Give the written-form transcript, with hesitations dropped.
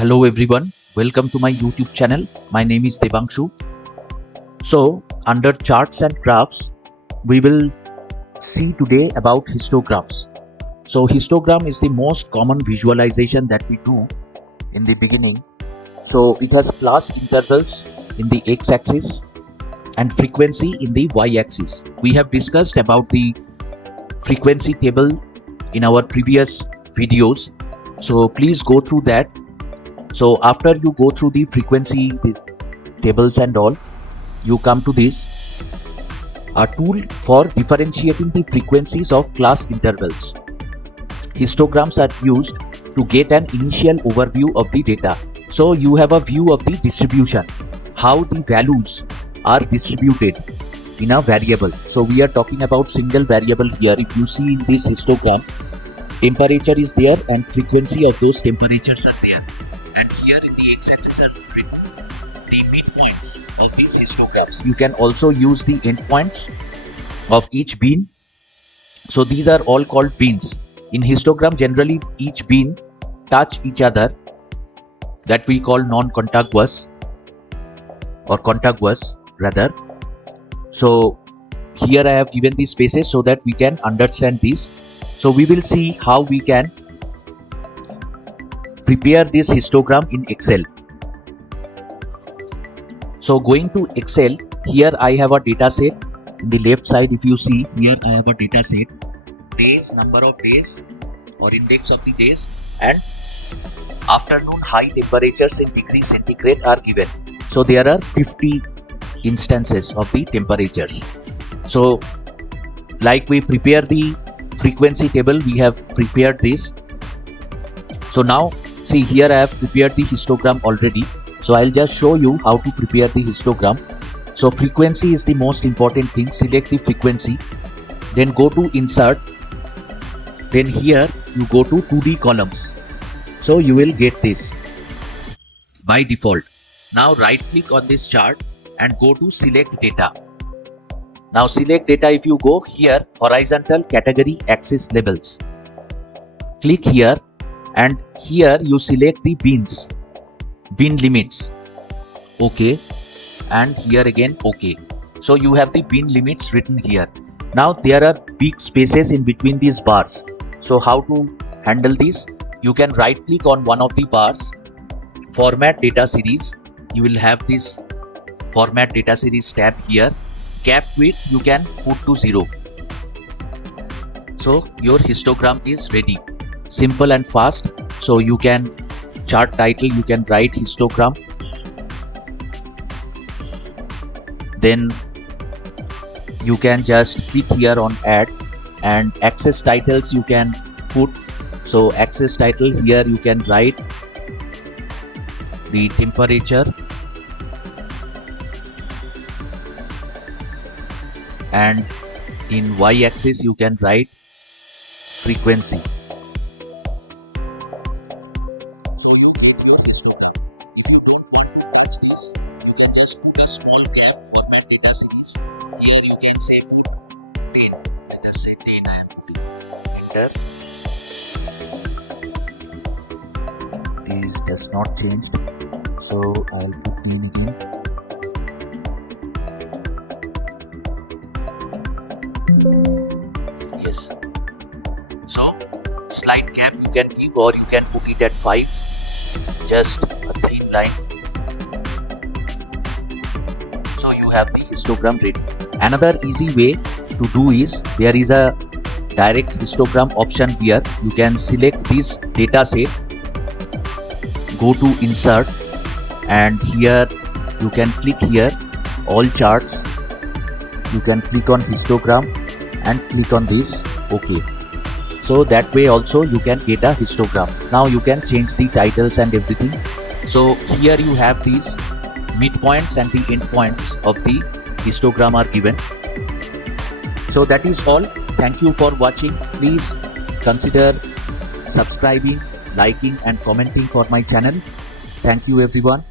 Hello everyone, welcome to my YouTube channel. My name is Devanshu. So, under charts and graphs, we will see today about histograms. So, histogram is the most common visualization that we do in the beginning. So, it has class intervals in the x-axis and frequency in the y-axis. We have discussed about the frequency table in our previous videos. So, please go through that. So after you go through the frequency the tables and all, you come to this a tool for differentiating the frequencies of class intervals. Histograms are used to get an initial overview of the data. So you have a view of the distribution, how the values are distributed in a variable. So we are talking about single variable here. If you see in this histogram, temperature is there and frequency of those temperatures are there. And here in the x-axis are written the midpoints of these histograms. You can also use the endpoints of each bean. So these are all called beans. In histogram, generally each bean touch each other, that we call non-contiguous or contiguous rather. So here I have given these spaces so that we can understand this. So we will see how we can prepare this histogram in Excel. So going to Excel, here I have a data set. In the left side, if you see, here I have a data set. Days, number of days or index of the days, and afternoon high temperatures in degrees centigrade are given. So there are 50 instances of the temperatures. So like we prepare the frequency table, we have prepared this. So now see, here I have prepared the histogram already. So I'll just show you how to prepare the histogram. So frequency is the most important thing. Select the frequency, then go to insert, then here you go to 2D columns. So you will get this by default. Now right click on this chart and go to select data. Now select data, if you go here, horizontal category axis labels. Click here. And here you select the beans, bean limits, OK, and here again OK. So you have the bean limits written here. Now there are big spaces in between these bars. So how to handle this? You can right click on one of the bars, format data series. You will have this format data series tab here. Gap width you can put to 0. So your histogram is ready. Simple and fast. So you can chart title, you can write histogram, then you can just click here on add, and access titles you can put. So access title, here you can write the temperature and in y-axis you can write frequency. Small gap format data series. Here you can say put 10. Let us say 10 I am putting. Enter. This does not change. So I will put 10 again. Yes. So slight gap you can keep, or you can put it at 5. Just a thin line. So you have the histogram ready. Another easy way to do is, there is a direct histogram option here. You can select this data set, go to insert, and here you can click here all charts. You can click on histogram and click on this OK. So that way also you can get a histogram. Now you can change the titles and everything. So here you have these midpoints and the endpoints of the histogram are given. So that is all. Thank you for watching. Please consider subscribing, liking and commenting for my channel. Thank you everyone.